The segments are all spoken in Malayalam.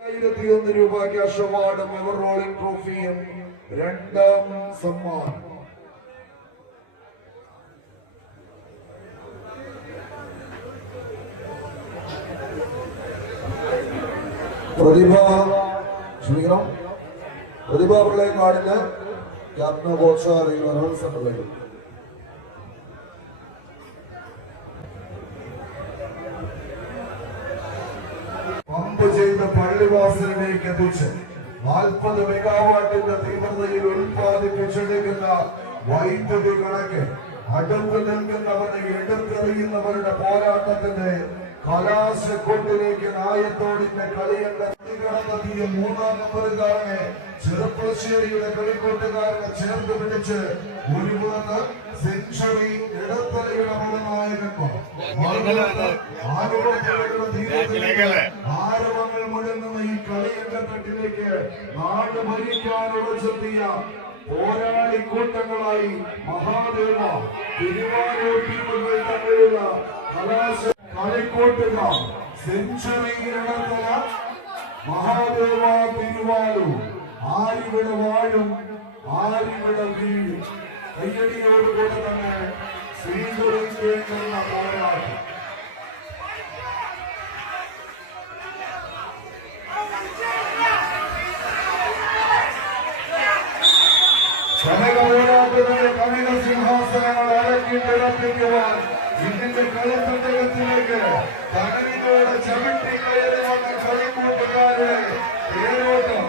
ആയിരത്തി ഒന്ന് രൂപ ക്യാഷ് അവാർഡും എവർ റോളിംഗ് ട്രോഫിയും രണ്ടാം സമ്മാനം. പ്രതിഭ ക്ഷമിക്കണം. പ്രതിഭ കാണുന്ന ക്യാപ്റ്റൻ ഘോഷാലയിൽ അനൗൺസ്മെന്റ് വരും പമ്പ് ചെയ്ത് പള്ളിവാസലിലേക്ക് എത്തിച്ച് നാൽപ്പത് മെഗാവാട്ടിന്റെ തീവ്രതയിൽ ഉൽപ്പാദിപ്പിച്ചെടുക്കുന്ന വൈദ്യുതി കണക്ക് അടുത്ത് നിൽക്കുന്നവരെ എടുത്തെറിയുന്നവരുടെ പോരാട്ടത്തിന്റെ കലാശക്കൊട്ടിലേക്ക് നായത്തോടിന്റെ കളിയണ്ട കടന്നെത്തിയ മൂന്നാം നമ്പറുകാരനെ ചെറുപ്പശ്ശേരിയുടെ കളിക്കൂട്ടുകാരനെ ചേർത്ത് പിടിച്ച് ഒരു മൂന്ന് സെഞ്ചുറി ധീരതയിലേക്ക് ആരവങ്ങൾ മുഴങ്ങുന്ന ഈ കളിയന്റെ തട്ടിലേക്ക് നാട് ഭരിക്കാൻ ഉറച്ചെത്തിയ പോരാളി കൂട്ടങ്ങളായി മഹാദേവ തിരുവാരൂർ ടീമുകൾ തമ്മിലുള്ള കലാശ കളിക്കൂട്ടുകാർ സെഞ്ചുറി നടത്തുക മഹാദേവ തിരുവാരൂർ. ആരിവിടെ വാഴും ആരിവിടെ വീഴും. കയ്യടിയോടുകൂടെ തന്നെ കനകപോരാട്ടത്തിന്റെ കനക സിംഹാസനങ്ങൾ അരക്കിട്ടിടപ്പിക്കുവാൻ ഇതിന്റെ കളിത്തട്ടകത്തിലേക്ക് കനലിനോട് ചവിട്ടി കയറി വന്ന കളിക്കൂട്ടുകാരുടെ തേരോട്ടം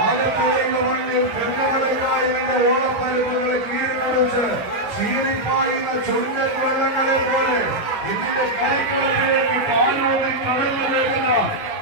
ആലപ്പുഴയുടെ മണ്ണിൽ പെണ്ണുകളിക്കാരുടെ ഓണപ്പരപ്പുകളെ കീഴ്മറിച്ച് ചീറിപ്പായുന്ന ചുണ്ടൻ വെള്ളങ്ങളെ പോലെ ഇതിന്റെ കളിക്കളത്തിലേക്ക് പാലോടി കടന്നു വരുന്ന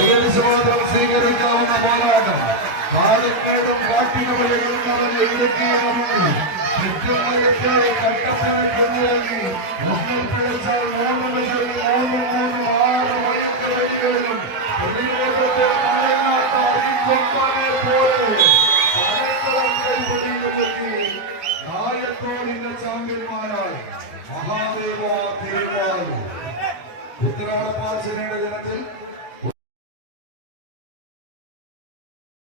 കൈയടിച്ച് മാത്രം സ്വീകരിക്കാവുന്ന പോരാട്ടം. കാലക്കേടും കാട്ടിനുകളിൽ ഇടുക്കിയാകുന്നു ചുറ്റുമലത്തെ കട്ടപ്പന കുന്നിറങ്ങി മുന്നിൽ പിടിച്ചാൽ മൂന്ന് മെഷറിൽ മൂന്നും മൂന്നും ആറ് മണിക്ക് വെടികളിലും പ്രതിരോധത്തെ മഴങ്ങാത്ത അരിക്കൊമ്പനെ പോലെ. പലക്കളം കൈപിടിയിലെത്തി നായത്തോടിന്റെ ചാമ്പ്യന്മാരായി. മഹാദേവ തിരുവാലു ഉത്തരാട പാചനയുടെ ദിനത്തിൽ